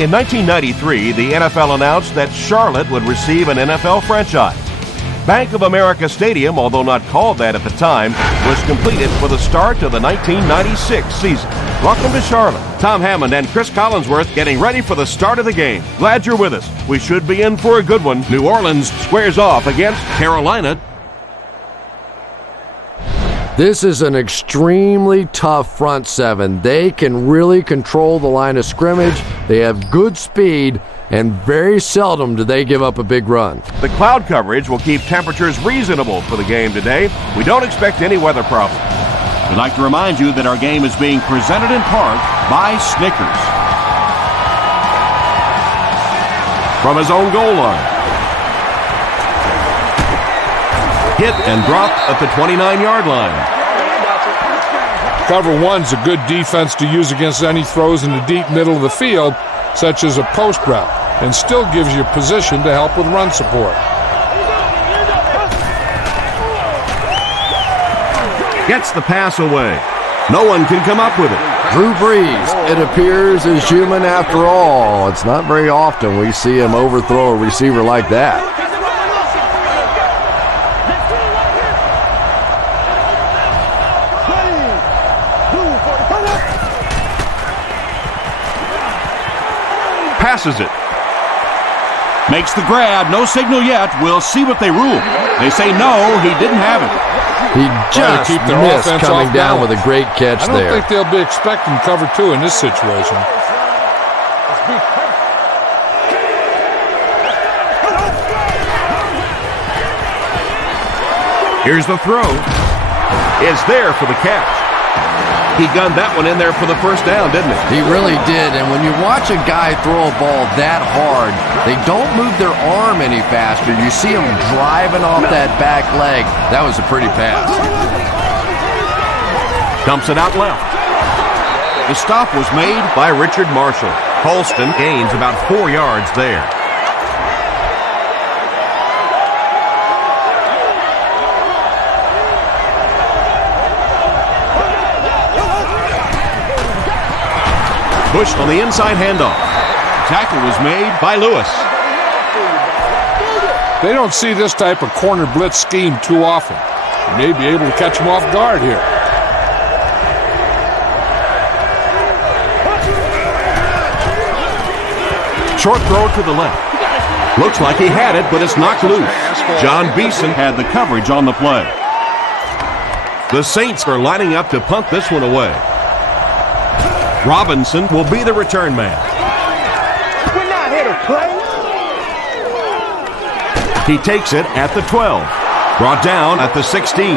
In 1993, the NFL announced that Charlotte would receive an NFL franchise. Bank of America Stadium, although not called that at the time, was completed for the start of the 1996 season. Welcome to Charlotte. Tom Hammond and Chris Collinsworth getting ready for the start of the game. Glad you're with us. We should be in for a good one. New Orleans squares off against Carolina. This is an extremely tough front seven. They can really control the line of scrimmage. They have good speed, and very seldom do they give up a big run. The cloud coverage will keep temperatures reasonable for the game today. We don't expect any weather problems. We'd like to remind you that our game is being presented in part by Snickers. From his own goal line. Hit and drop at the 29-yard line. Cover one's a good defense to use against any throws in the deep middle of the field, such as a post route, and still gives you position to help with run support. Gets the pass away. No one can come up with it. Drew Brees, it appears, is human after all. It's not very often we see him overthrow a receiver like that. Passes it. Makes the grab. No signal yet. We'll see what they rule. They say no, he didn't have it. He just keep their missed offense coming off down balance. with a great catch I don't there. think they'll be expecting cover two in this situation. Here's the throw. It's there for the catch. He gunned that one in there for the first down, didn't he? He really did, and when you watch a guy throw a ball that hard, they don't move their arm any faster. You see him driving off that back leg. That was a pretty pass. Dumps it out left. The stop was made By Richard Marshall. Holston gains about 4 yards there. Pushed on the inside handoff. Tackle was made By Lewis. They don't see this type of corner blitz scheme too often. You may be able to catch them off guard here. Short throw to the left. Looks like he had it, but it's knocked loose. John Beeson had the coverage on the play. The Saints are lining up to punt this one away. Robinson will be the return man. We're not here to play. He takes it at the 12. Brought down at the 16.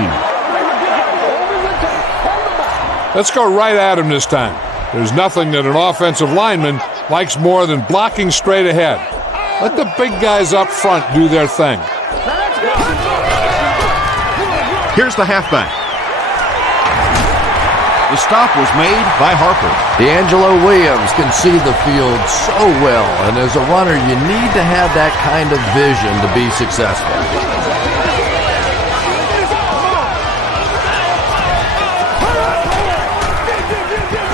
Let's go right at him this time. There's nothing that an offensive lineman likes more than blocking straight ahead. Let the big guys up front do their thing. Here's the halfback. The stop was made By Harper. D'Angelo Williams can see the field so well, and as a runner, you need to have that kind of vision to be successful.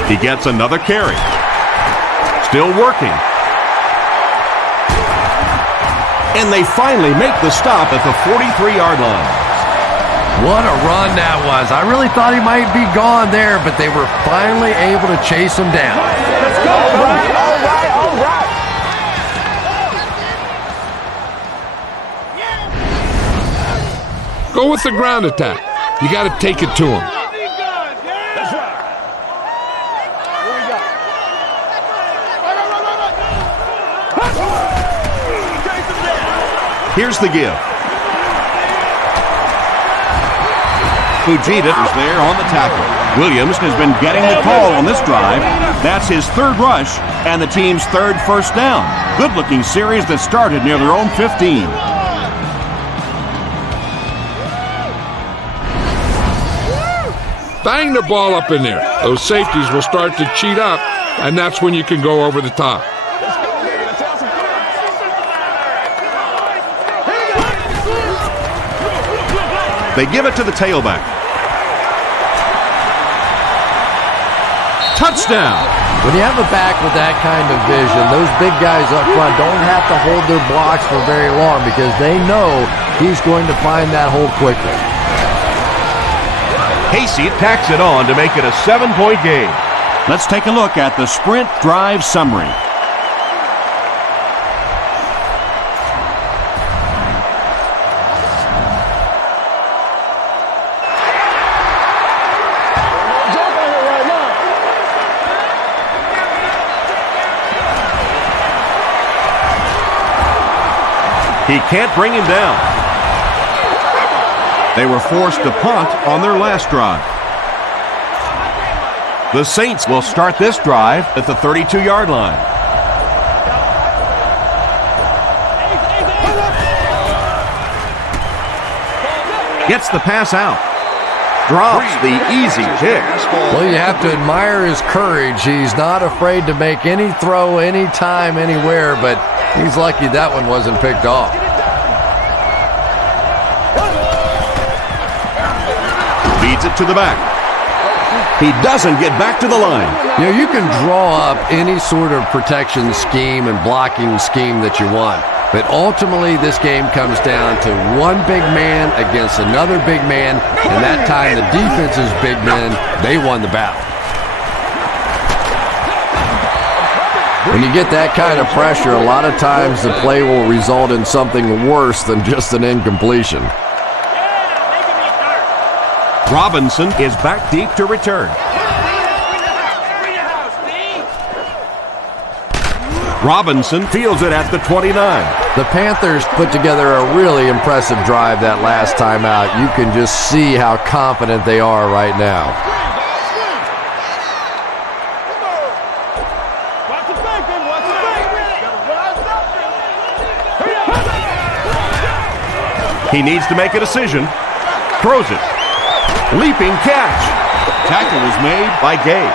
He gets another carry. Still working. And they finally make the stop at the 43-yard line. What a run that was. I really thought he might be gone there, but they were finally able to chase him down. Let's go. All right. Go with the ground attack. You got to take it to him. Here's the give. Fujita is there on the tackle. Williams has been getting the call on this drive. That's his third rush and the team's third first down. Good-looking series that started near their own 15. Bang the ball up in there. Those safeties will start to cheat up, and that's when you can go over the top. They give it to the tailback. Touchdown! When you have a back with that kind of vision, those big guys up front don't have to hold their blocks for very long because they know he's going to find that hole quickly. Casey tacks it on to make it a 7-point game. Let's take a look at the sprint drive summary. He can't bring him down. They were forced to punt on their last drive. The Saints will start this drive at the 32-yard line. Gets the pass out. Drops the easy pick. Well, you have to admire his courage. He's not afraid to make any throw, anytime, anywhere, but he's lucky that one wasn't picked off. Feeds it to the back. He doesn't get back to the line. You know, you can draw up any sort of protection scheme and blocking scheme that you want. But ultimately, this game comes down to one big man against another big man. And that time, the defense's big men, they won the battle. When you get that kind of pressure, a lot of times the play will result in something worse than just an incompletion. Robinson is back deep to return. Robinson fields it at the 29. The Panthers put together a really impressive drive that last time out. You can just see how confident they are right now. He needs to make a decision. Throws it. Leaping catch. Tackle was made by Gabe.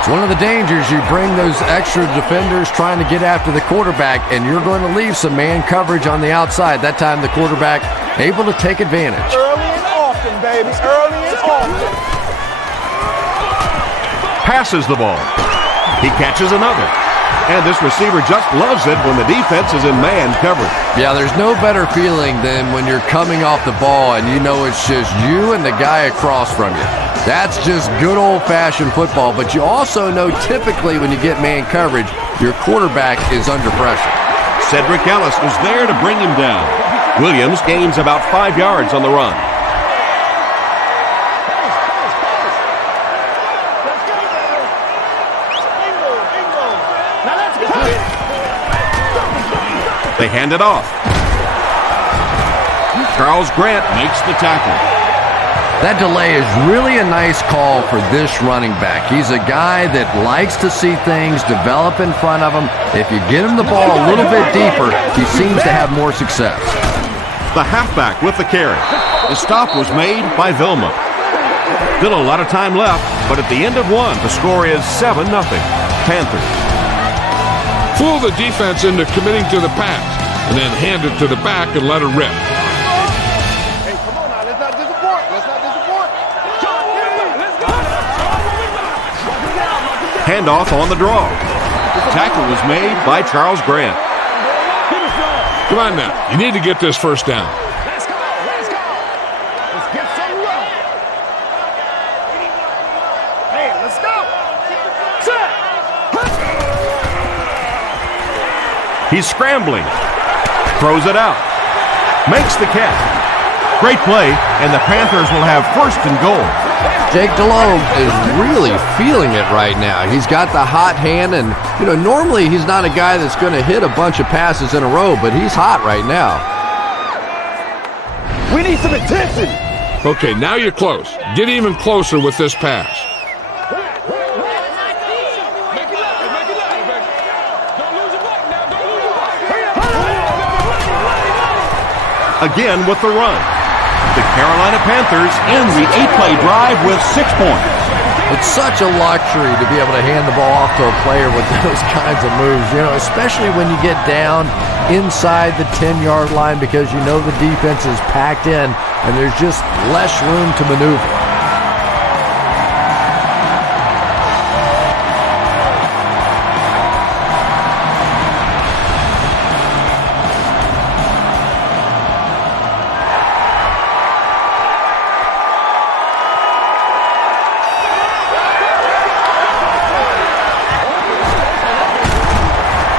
It's one of the dangers. You bring those extra defenders trying to get after the quarterback, and you're going to leave some man coverage on the outside. That time the quarterback able to take advantage. Early and often, baby. Early and often. Passes the ball. He catches another. And this receiver just loves it when the defense is in man coverage. Yeah, there's no better feeling than when you're coming off the ball and you know it's just you and the guy across from you. That's just good old-fashioned football. But you also know typically when you get man coverage, your quarterback is under pressure. Cedric Ellis was there to bring him down. Williams gains about 5 yards on the run. They hand it off. Charles Grant makes the tackle. That delay is really a nice call for this running back. He's a guy that likes to see things develop in front of him. If you get him the ball a little bit deeper, he seems to have more success. The halfback with the carry. The stop was made by Vilma. Still a lot of time left, but at the end of one, the score is 7-0. Panthers. Fool the defense into committing to the pass, and then hand it to the back and let it rip. Hey, come on now. Let's not disappoint. Let's not disappoint. Let's go. Handoff on the draw. Tackle was made by Charles Grant. Come on now. You need to get this first down. Let's go. Let's go. Let's get some love. Hey, let's go. Set. He's scrambling. Throws it out. Makes the catch. Great play, and the Panthers will have first and goal. Jake Delhomme is really feeling it right now. He's got the hot hand, and normally he's not a guy that's going to hit a bunch of passes in a row, but he's hot right now. We need some intensity. Okay, now you're close. Get even closer with this pass. Again with the run. The Carolina Panthers end the 8-play drive with 6 points. It's such a luxury to be able to hand the ball off to a player with those kinds of moves, especially when you get down inside the 10-yard line because the defense is packed in and there's just less room to maneuver.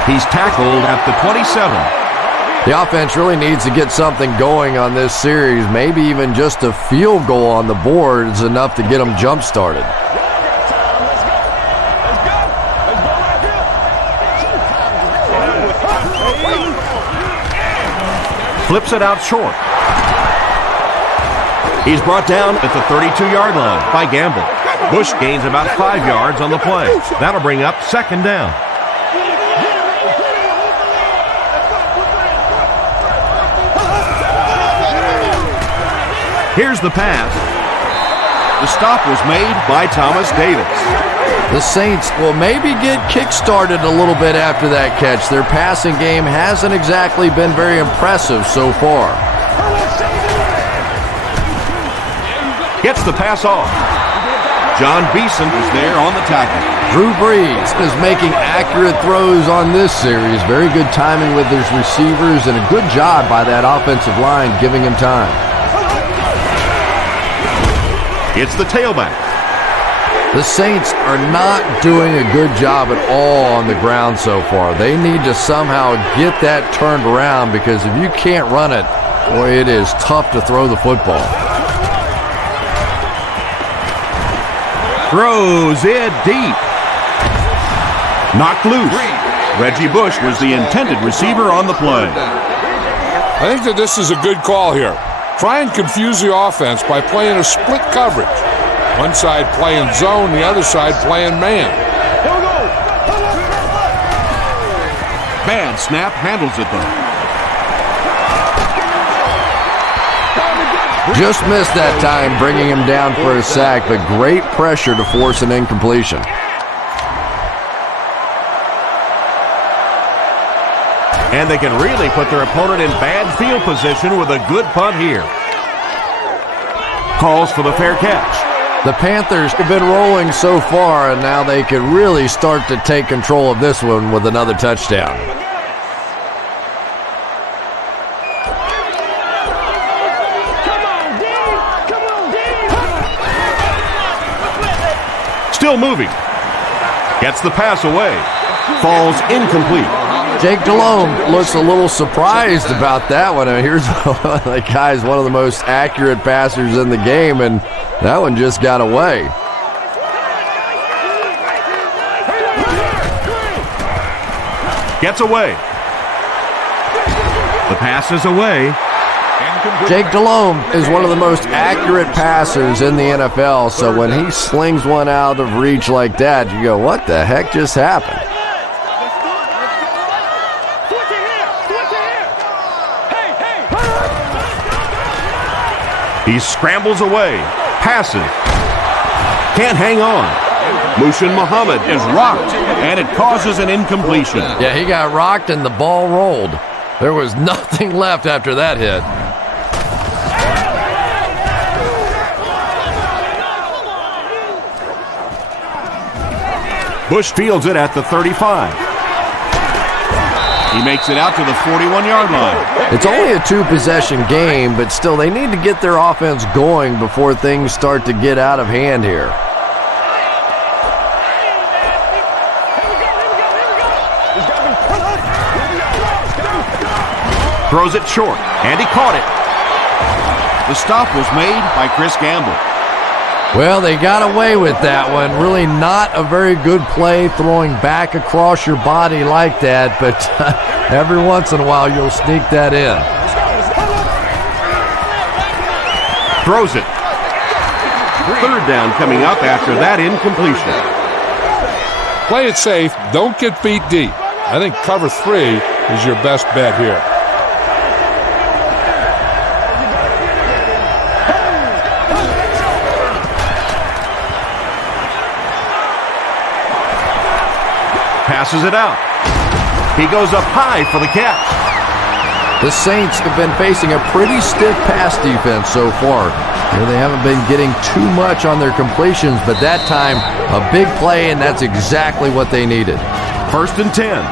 He's tackled at the 27. The offense really needs to get something going on this series. Maybe even just a field goal on the board is enough to get them jump-started. Flips it out short. He's brought down at the 32-yard line by Gamble. Bush gains about 5 yards on the play. That'll bring up second down. Here's the pass. The stop was made by Thomas Davis. The Saints will maybe get kick-started a little bit after that catch. Their passing game hasn't exactly been very impressive so far. Gets the pass off. John Beeson is there on the tackle. Drew Brees is making accurate throws on this series. Very good timing with his receivers and a good job by that offensive line giving him time. It's the tailback. The Saints are not doing a good job at all on the ground so far. They need to somehow get that turned around because if you can't run it, boy, it is tough to throw the football. Throws it deep. Knocked loose. Reggie Bush was the intended receiver on the play. I think that this is a good call here. Try and confuse the offense by playing a split coverage. One side playing zone, the other side playing man. Bad snap, handles it though. Just missed that time, bringing him down for a sack, but great pressure to force an incompletion. And they can really put their opponent in bad field position with a good punt here. Calls for the fair catch. The Panthers have been rolling so far, and now they could really start to take control of this one with another touchdown. Still moving. Gets the pass away. Falls incomplete. Jake Delhomme looks a little surprised about that one. I mean, here's the guy's one of the most accurate passers in the game, and that one just got away. Gets away. The pass is away. Jake Delhomme is one of the most accurate passers in the NFL, so when he slings one out of reach like that, you go, what the heck just happened? He scrambles away. Passes. Can't hang on. Mushin Muhammad Is rocked, and it causes an incompletion. Yeah, he got rocked and the ball rolled. There was nothing left after that hit. Bush fields it at the 35. He makes it out to the 41-yard line. It's only a two-possession game, but still, they need to get their offense going before things start to get out of hand here. Throws it short, and he caught it. The stop was made by Chris Gamble. Well, they got away with that one. Really not a very good play throwing back across your body like that, but every once in a while you'll sneak that in. Throws it. Third down coming up after that incompletion. Play it safe. Don't get beat deep. I think cover 3 is your best bet here. Passes it out. He goes up high for the catch. The Saints have been facing a pretty stiff pass defense so far. They haven't been getting too much on their completions, but that time, a big play, and that's exactly what they needed. 1st and 10.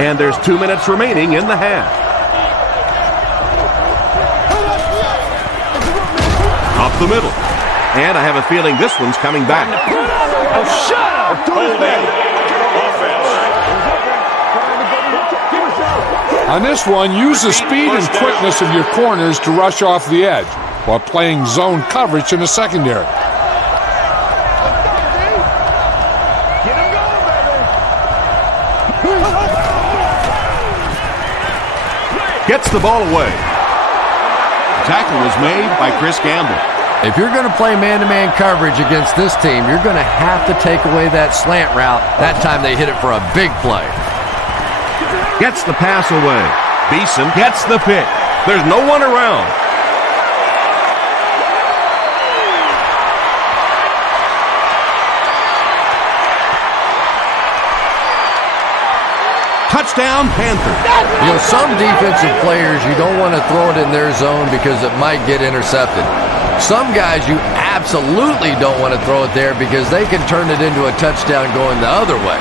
And there's 2 minutes remaining in the half. Up the middle. And I have a feeling this one's coming back. Oh, shut up! On this one, use the speed and quickness of your corners to rush off the edge while playing zone coverage in the secondary. Gets the ball away. Tackle was made by Chris Gamble. If you're going to play man-to-man coverage against this team, you're going to have to take away that slant route. That time they hit it for a big play. Gets the pass away. Beeson gets the pick. There's no one around. Touchdown, Panthers. You know, some defensive players, you don't want to throw it in their zone because it might get intercepted. Some guys, you absolutely don't want to throw it there because they can turn it into a touchdown going the other way.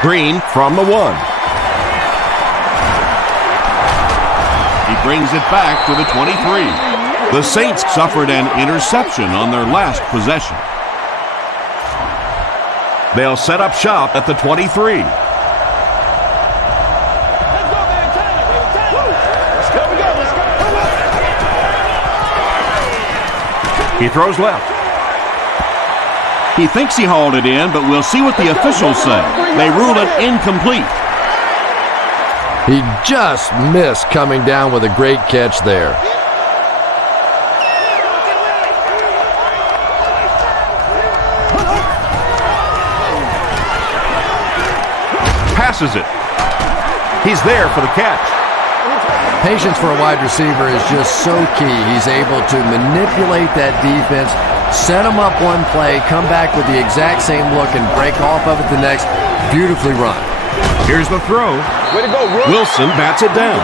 Green from the 1. He brings it back to the 23. The Saints suffered an interception on their last possession. They'll set up shop at the 23. He throws left. He thinks he hauled it in, but we'll see what the officials say. They rule it incomplete. He just missed coming down with a great catch there. Passes it. He's there for the catch. Patience for a wide receiver is just so key. He's able to manipulate that defense, set them up one play, come back with the exact same look, and break off of it the next. Beautifully run. Here's the throw. Way to go, Rook. Wilson bats it down.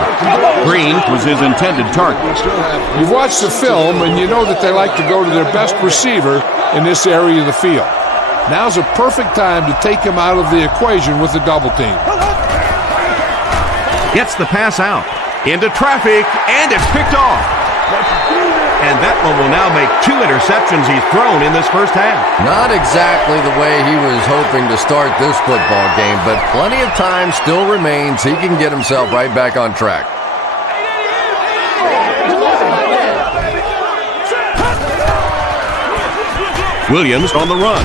Green was his intended target. You've watched the film, and you know that they like to go to their best receiver in this area of the field. Now's a perfect time to take him out of the equation with the double team. Gets the pass out. Into traffic, and it's picked off. And that one will now make 2 interceptions he's thrown in this first half. Not exactly the way he was hoping to start this football game, but plenty of time still remains. He can get himself right back on track. Williams on the run.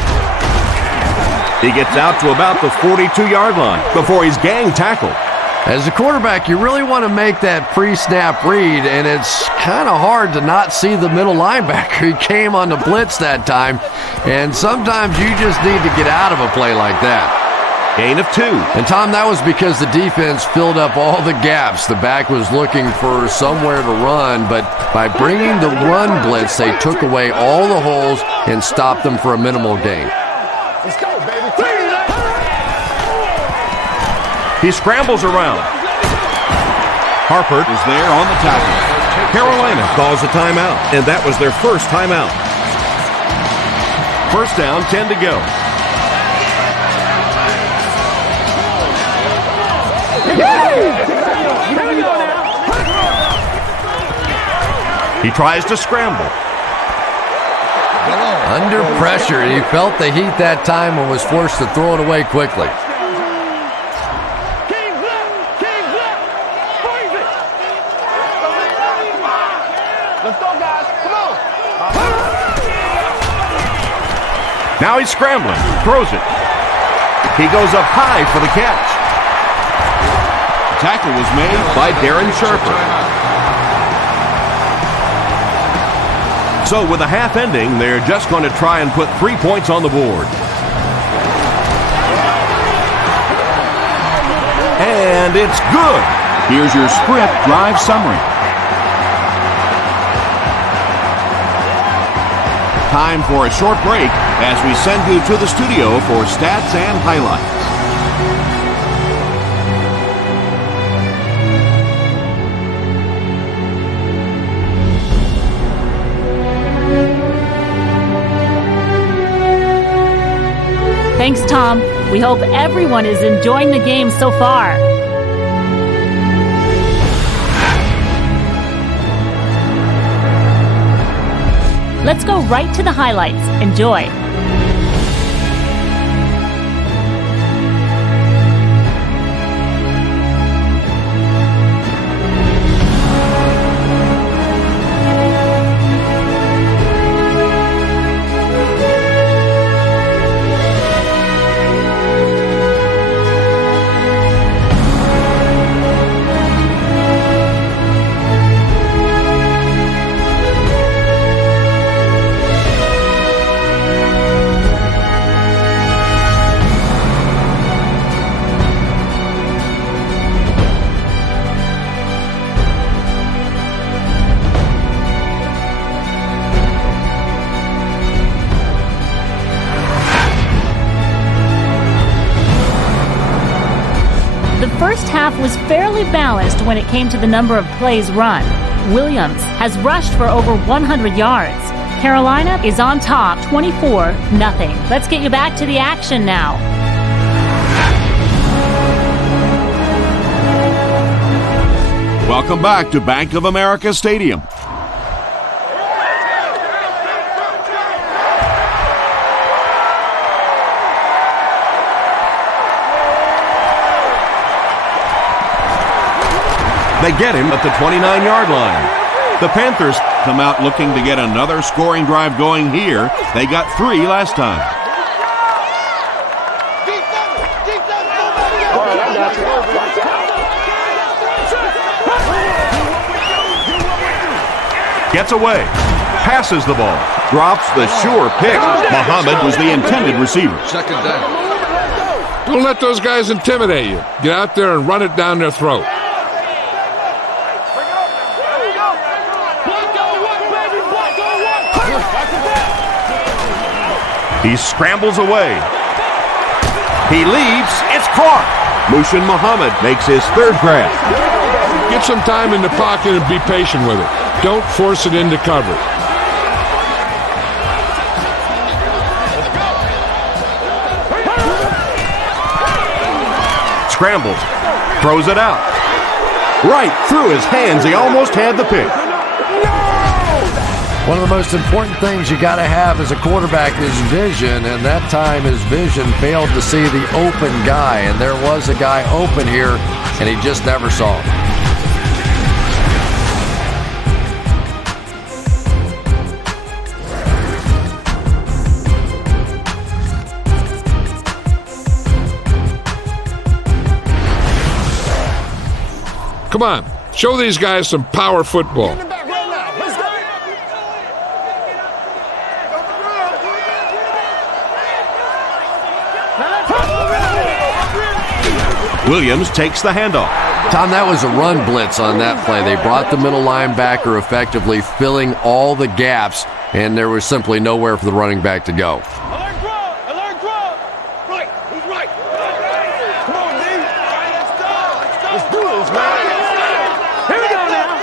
He gets out to about the 42-yard line before he's gang tackled. As a quarterback, you really want to make that pre-snap read, and it's kind of hard to not see the middle linebacker. He came on the blitz that time, and sometimes you just need to get out of a play like that. Gain of 2. And, Tom, that was because the defense filled up all the gaps. The back was looking for somewhere to run, but by bringing the run blitz, they took away all the holes and stopped them for a minimal gain. Let's go, baby. He scrambles around. Harper Is there on the tackle. Carolina calls a timeout, and that was their first timeout. First down, 10 to go. He tries to scramble. Under pressure, he felt the heat that time and was forced to throw it away quickly. Let's go, guys. Come on. Now he's scrambling, throws it. He goes up high for the catch. The tackle was made By Darren Sharper. So with the half ending, they're just going to try and put 3 points on the board. And it's good. Here's your sprint drive summary. Time for a short break as we send you to the studio for stats and highlights. Thanks, Tom. We hope everyone is enjoying the game so far. Let's go right to the highlights. Enjoy. The first half was fairly balanced when it came to the number of plays run. Williams has rushed for over 100 yards. Carolina is on top 24-0. Let's get you back to the action now. Welcome back to Bank of America Stadium. They get him at the 29-yard line. The Panthers come out looking to get another scoring drive going here. They got 3 last time. Gets away, passes the ball, drops the sure pick. Muhammad was the intended receiver. Second down. Don't let those guys intimidate you. Get out there and run it down their throat. He scrambles away. He leaps. It's caught. Mushin Muhammad makes his third grab. Get some time in the pocket and be patient with it. Don't force it into cover. Scrambles. Throws it out. Right through his hands. He almost had the pick. One of the most important things you got to have as a quarterback is vision, and that time his vision failed to see the open guy, and there was a guy open here, and he just never saw him. Come on, show these guys some power football. Williams takes the handoff. Tom, that was a run blitz on that play. They brought the middle linebacker effectively filling all the gaps, and there was simply nowhere for the running back to go. Alert draw! Alert draw! Right! Who's right? Come on, D! Let's do this, man! Here we go now!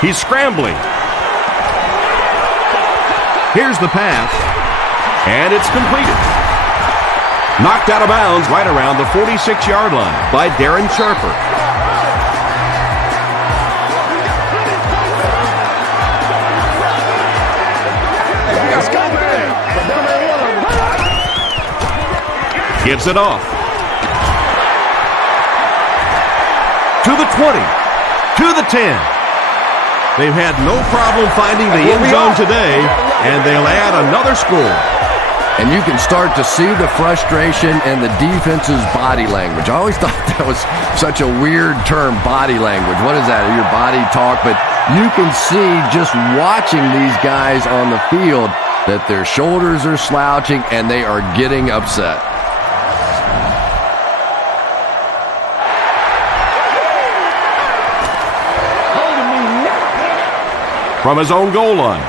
He's scrambling. Here's the pass, and it's completed. Knocked out of bounds right around the 46-yard line by Darren Sharper. Gives it off. To the 20. To the 10. They've had no problem finding the end zone today, and they'll add another score. And you can start to see the frustration and the defense's body language. I always thought that was such a weird term, body language. What is that? Your body talk? But you can see just watching these guys on the field that their shoulders are slouching and they are getting upset. From his own goal line.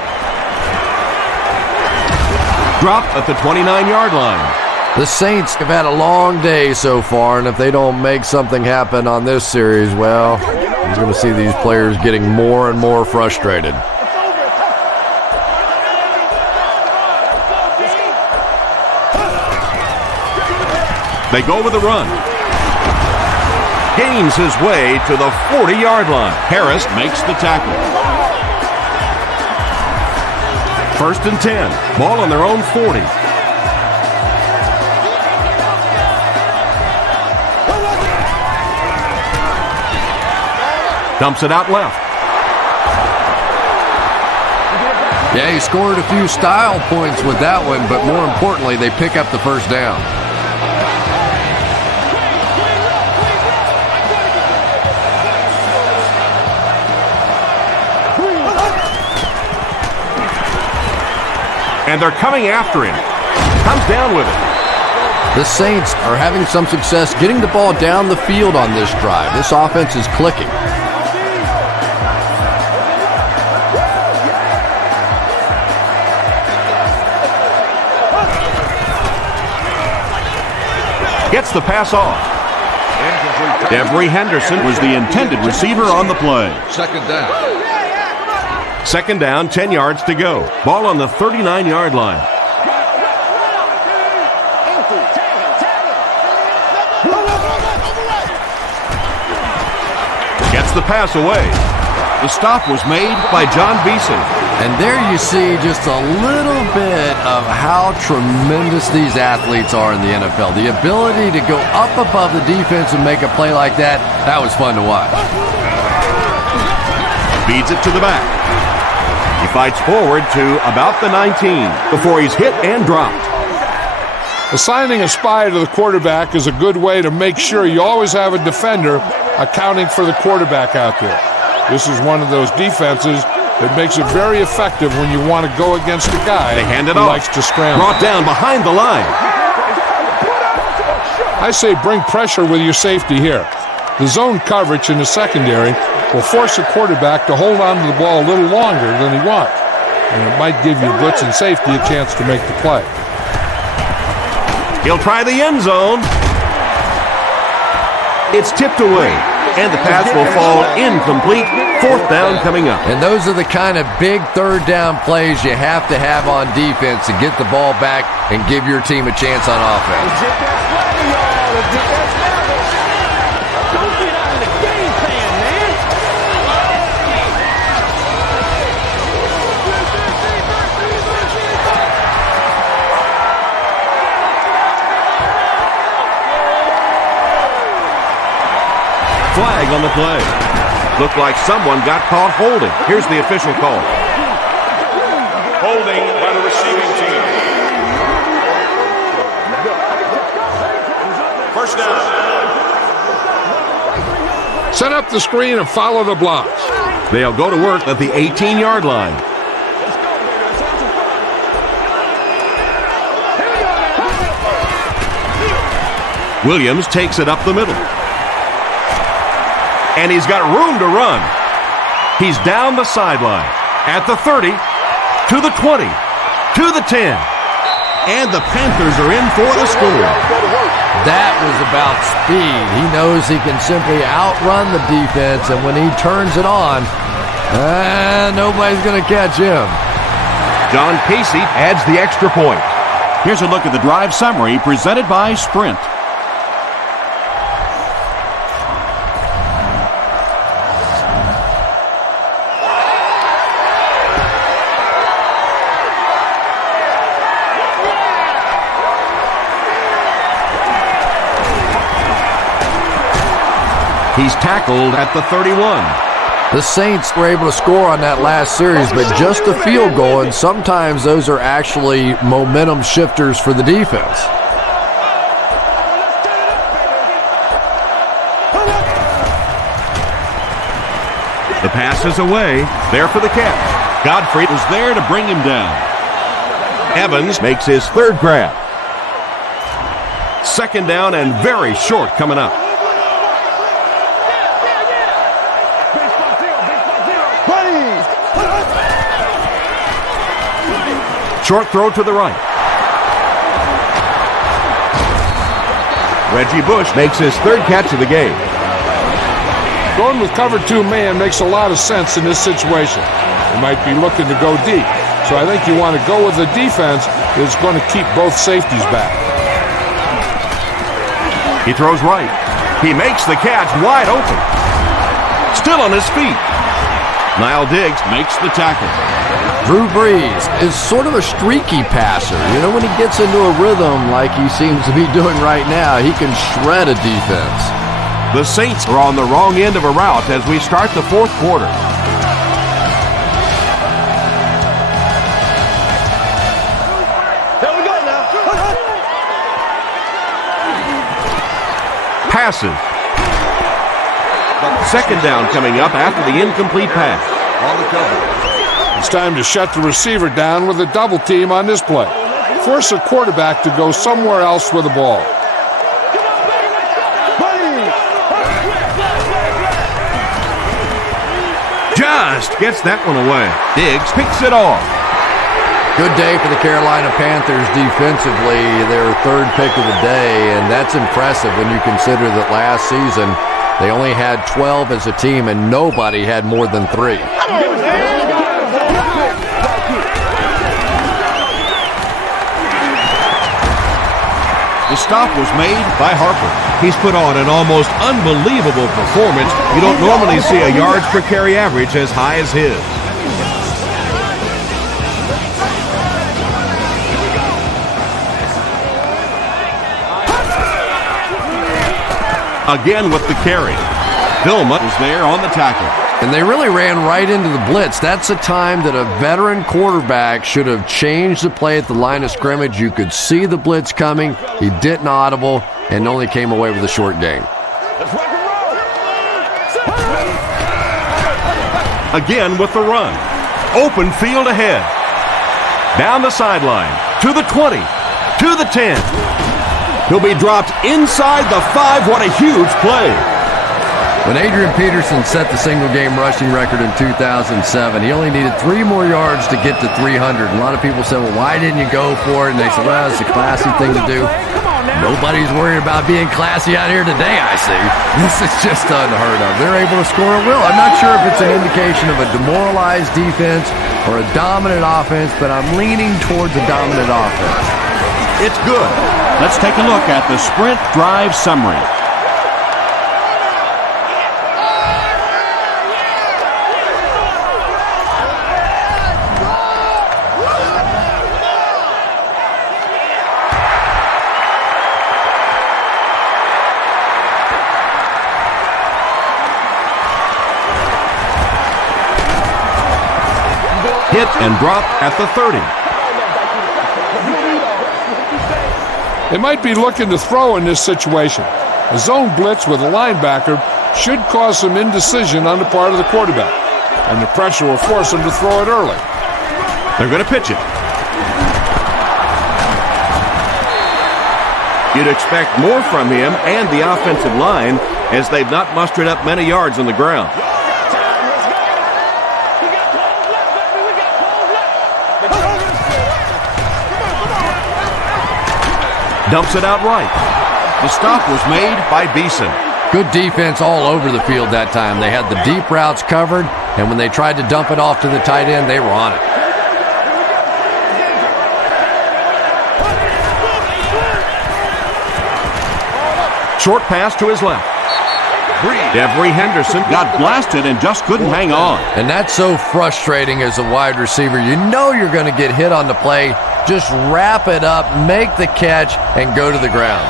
Drop at the 29-yard line. The Saints have had a long day so far, and if they don't make something happen on this series, well, you're going to see these players getting more and more frustrated. They go with the run. Gains his way to the 40-yard line. Harris makes the tackle. 1st and 10. Ball on their own 40. Dumps it out left. Yeah, he scored a few style points with that one, but more importantly, they pick up the first down. And they're coming after him. Comes down with it. The Saints are having some success getting the ball down the field on this drive. This offense is clicking. Gets the pass off. Devery Henderson was the intended receiver on the play. Second down. 2nd down, 10 yards to go. Ball on the 39-yard line. Gets the pass away. The stop was made by John Beeson. And there you see just a little bit of how tremendous these athletes are in the NFL. The ability to go up above the defense and make a play like that, that was fun to watch. Feeds it to the back. He fights forward to about the 19 before he's hit and dropped. Assigning a spy to the quarterback is a good way to make sure you always have a defender accounting for the quarterback out there. This is one of those defenses that makes it very effective when you want to go against a guy who likes to scramble. Brought down behind the line. I say bring pressure with your safety here. The zone coverage in the secondary will force the quarterback to hold on to the ball a little longer than he wants. And it might give you blitz and safety a chance to make the play. He'll try the end zone. It's tipped away, and the pass will fall incomplete. 4th down coming up. And those are the kind of big 3rd down plays you have to have on defense to get the ball back and give your team a chance on offense. Don't get out of the game plan, man. Flag on the play. Looked like someone got caught holding. Here's the official call. Holding by the receiving team. 1st down. Set up the screen and follow the blocks. They'll go to work at the 18-yard line. Williams takes it up the middle. And he's got room to run. He's down the sideline. At the 30, to the 20, to the 10. And the Panthers are in for the score. That was about speed. He knows he can simply outrun the defense, and when he turns it on, nobody's going to catch him. John Casey adds the extra point. Here's a look at the drive summary presented by Sprint. He's tackled at the 31. The Saints were able to score on that last series, but just a field goal, and sometimes those are actually momentum shifters for the defense. The pass is away. There for the catch. Godfrey was there to bring him down. Evans makes his 3rd grab. 2nd down and very short coming up. Short throw to the right. Reggie Bush makes his 3rd catch of the game. Going with cover 2 man makes a lot of sense in this situation. They might be looking to go deep. So I think you want to go with a defense that's going to keep both safeties back. He throws right. He makes the catch wide open. Still on his feet. Nile Diggs makes the tackle. Drew Brees is sort of a streaky passer. You know, when he gets into a rhythm like he seems to be doing right now, he can shred a defense. The Saints are on the wrong end of a route as we start the fourth quarter. There we go now. Passes. Second down coming up after the incomplete pass. On the cover. It's time to shut the receiver down with a double team on this play. Force the quarterback to go somewhere else with the ball. Just gets that one away. Diggs picks it off. Good day for the Carolina Panthers defensively. Their third pick of the day, and that's impressive when you consider that last season they only had 12 as a team and nobody had more than 3. The stop was made by Harper. He's put on an almost unbelievable performance. You don't normally see a yards per carry average as high as his. Again with the carry. Vilma is there on the tackle. And they really ran right into the blitz. That's a time that a veteran quarterback should have changed the play at the line of scrimmage. You could see the blitz coming. He didn't audible and only came away with a short gain. Again with the run. Open field ahead. Down the sideline. To the 20. To the 10. He'll be dropped inside the 5. What a huge play. When Adrian Peterson set the single-game rushing record in 2007, he only needed 3 more yards to get to 300. And a lot of people said, well, why didn't you go for it? And they said, well, it's a classy thing to do. Nobody's worried about being classy out here today, I see. This is just unheard of. They're able to score at will. I'm not sure if it's an indication of a demoralized defense or a dominant offense, but I'm leaning towards a dominant offense. It's good. Let's take a look at the sprint drive summary. Hit and drop at the 30. They might be looking to throw in this situation. A zone blitz with a linebacker should cause some indecision on the part of the quarterback, and the pressure will force him to throw it early. They're going to pitch it. You'd expect more from him and the offensive line as they've not mustered up many yards on the ground. Dumps it out right. The stop was made by Beeson. Good defense all over the field that time. They had the deep routes covered, and when they tried to dump it off to the tight end, they were on it. Short pass to his left. Devery Henderson Got blasted and just couldn't hang on. And that's so frustrating as a wide receiver. You know you're going to get hit on the play. Just wrap it up, make the catch, and go to the ground.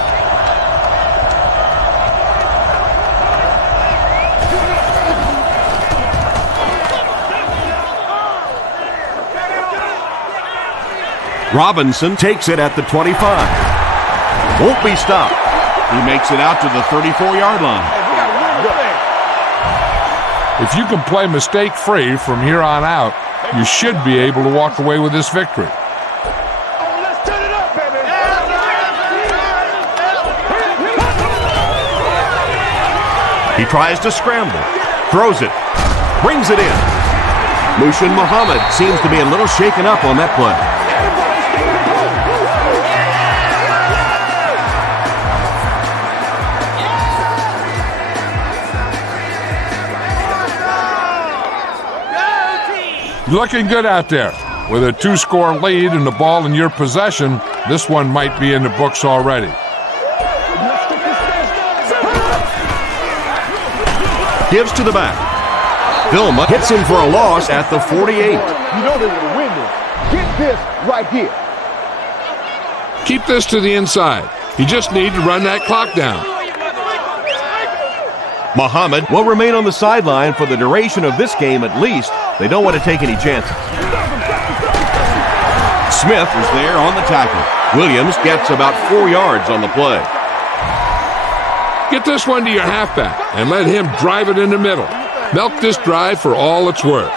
Robinson takes it at the 25. Won't be stopped. He makes it out to the 34-yard line. If you can play mistake-free from here on out, you should be able to walk away with this victory. He tries to scramble, throws it, brings it in. Mushin Muhammad seems to be a little shaken up on that play. Looking good out there. With a 2-score lead and the ball in your possession, this one might be in the books already. gives to the back. Vilma hits him for a loss at the 48. You know they're going to win this. Get this right here. Keep this to the inside. You just need to run that clock down. Muhammad will remain on the sideline for the duration of this game at least. They don't want to take any chances. Smith is there on the tackle. Williams gets about 4 yards on the play. Get this one to your halfback and let him drive it in the middle. Milk this drive for all it's worth.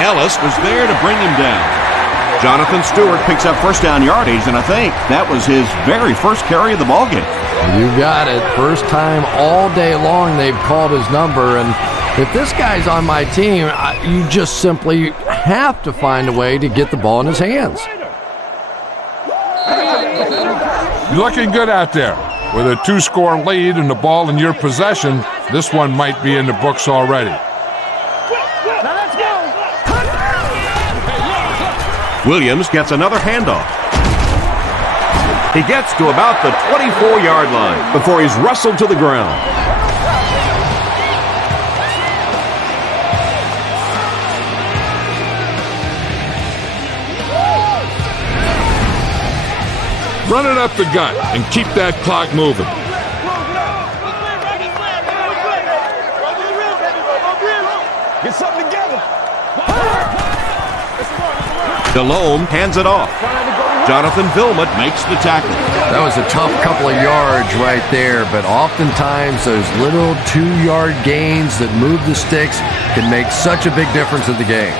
Ellis was there to bring him down. Jonathan Stewart picks up first down yardage, and I think that was his very first carry of the ballgame. You got it. First time all day long they've called his number, and if this guy's on my team, you just simply have to find a way to get the ball in his hands. Looking good out there. With a 2-score lead and the ball in your possession, this one might be in the books already. Williams gets another handoff. He gets to about the 24-yard line before he's wrestled to the ground. Run it up the gut and keep that clock moving. Get something together. Delhomme hands it off. Jonathan Vilma makes the tackle. That was a tough couple of yards right there, but oftentimes those little 2-yard gains that move the sticks can make such a big difference in the game.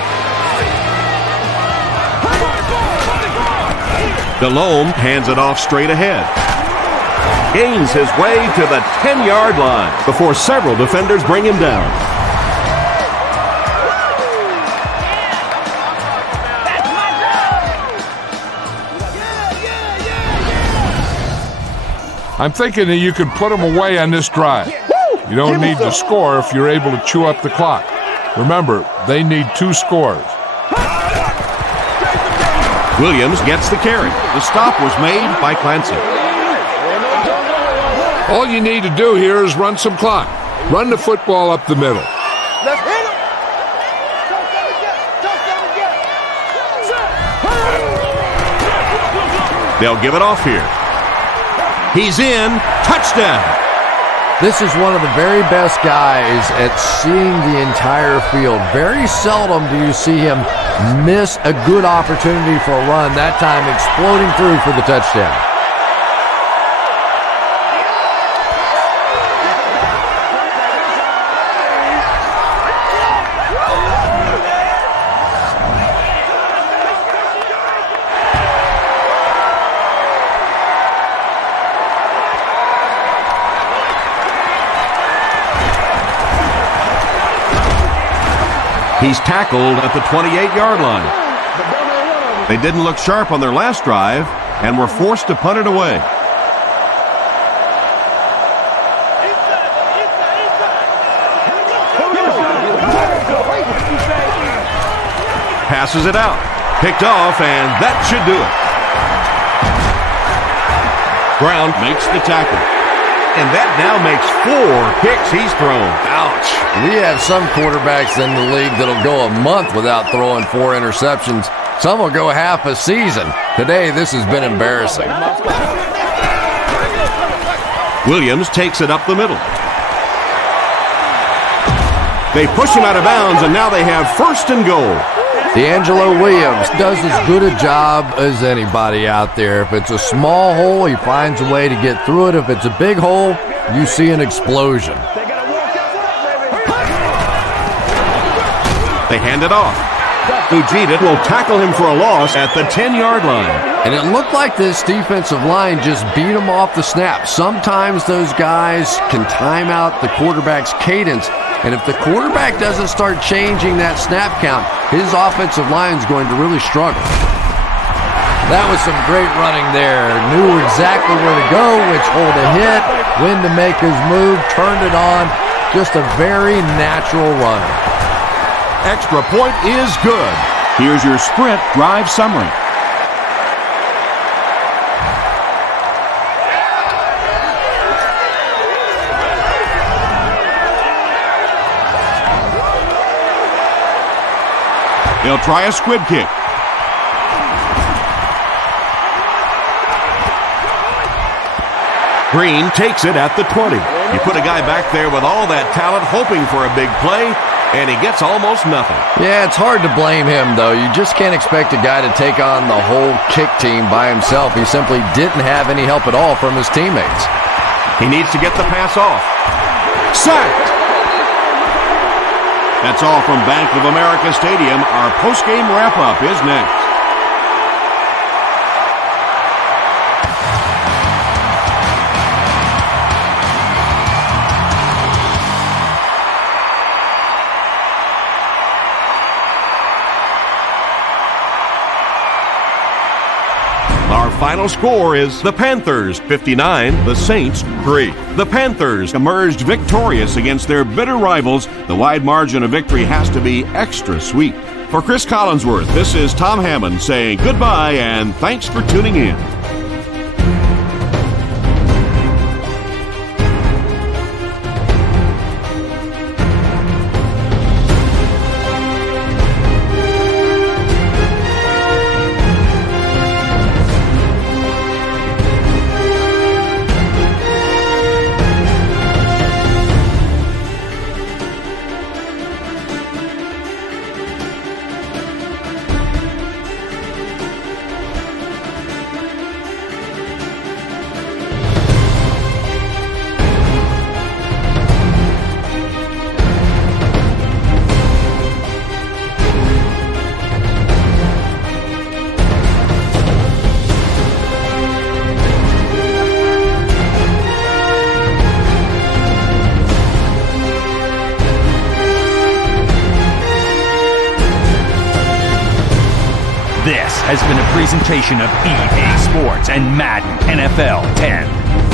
Delhomme hands it off straight ahead. Gains his way to the 10-yard line before several defenders bring him down. I'm thinking that you could put them away on this drive. You don't need to score if you're able to chew up the clock. Remember, they need 2 scores. Williams gets the carry. The stop was made by Clancy. All you need to do here is run some clock. Run the football up the middle. Let's hit him. They'll give it off here. He's in. Touchdown. This is one of the very best guys at seeing the entire field. Very seldom do you see him miss a good opportunity for a run, that time exploding through for the touchdown. He's tackled at the 28-yard line. They didn't look sharp on their last drive and were forced to punt it away. Passes it out. Picked off, and that should do it. Brown makes the tackle. And that now makes 4 picks he's thrown. Ouch. We have some quarterbacks in the league that'll go a month without throwing 4 interceptions. Some will go half a season. Today, this has been embarrassing. Williams takes it up the middle. They push him out of bounds, and now they have 1st and goal. D'Angelo Williams does as good a job as anybody out there. If it's a small hole, he finds a way to get through it. If it's a big hole, you see an explosion. They hand it off. Fujita will tackle him for a loss at the 10-yard line. And it looked like this defensive line just beat him off the snap. Sometimes those guys can time out the quarterback's cadence. And if the quarterback doesn't start changing that snap count, his offensive line is going to really struggle. That was some great running there. Knew exactly where to go, which hole to hit, when to make his move, turned it on. Just a very natural runner. Extra point is good. Here's your sprint drive summary. He'll try a squib kick. Green takes it at the 20. You put a guy back there with all that talent hoping for a big play, and he gets almost nothing. Yeah, it's hard to blame him, though. You just can't expect a guy to take on the whole kick team by himself. He simply didn't have any help at all from his teammates. He needs to get the pass off. Sacked! That's all from Bank of America Stadium. Our post-game wrap-up is next. Our final score is the Panthers 59, the Saints 3. The Panthers emerged victorious against their bitter rivals. The wide margin of victory has to be extra sweet. For Chris Collinsworth, this is Tom Hammond saying goodbye and thanks for tuning in. This has been a presentation of EA Sports and Madden NFL 10.